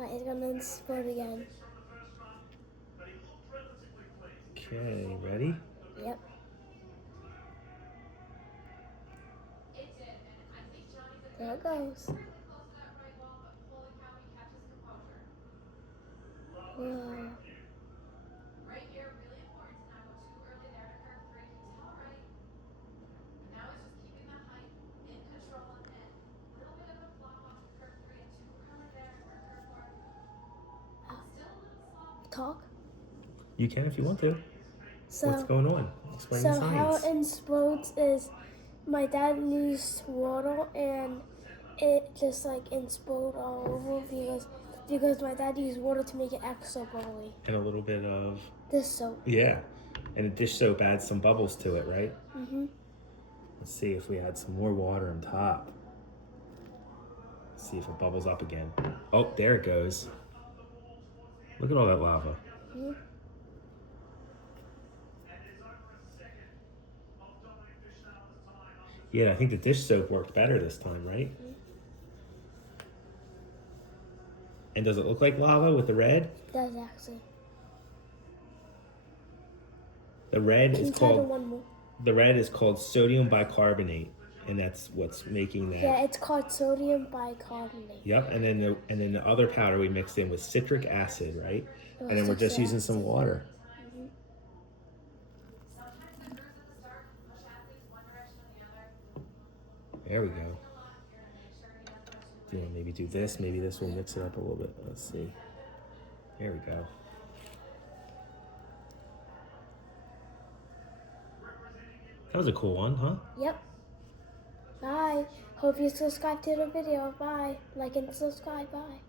Alright, it's gonna explode again. Okay, ready? Yep. There it goes. Whoa. Talk. You can if you want to. What's So, going on? Explain the how it science. explodes is my dad used water and it just like explode all over because my dad used water to make it extra bubbly. And a little bit of... This soap. Yeah. And a dish soap adds some bubbles to it, right? Mm-hmm. Let's see if we add some more water on top. See if it bubbles up again. Oh, there it goes. Look at all that lava. Mm-hmm. Yeah, I think the dish soap worked better this time, right? Mm-hmm. And does it look like lava with the red? It does actually. The red Can is you try the called one more? the red is called sodium bicarbonate, and that's what's making that. Yeah, it's called sodium bicarbonate. Yep, and then the other powder we mixed in was citric acid, right? And then we're just using some water. Mm-hmm. There we go. Do you want to maybe do this? Maybe this will mix it up a little bit. Let's see. There we go. That was a cool one, huh? Yep. Bye. Hope you subscribe to the video. Bye. Like and subscribe. Bye.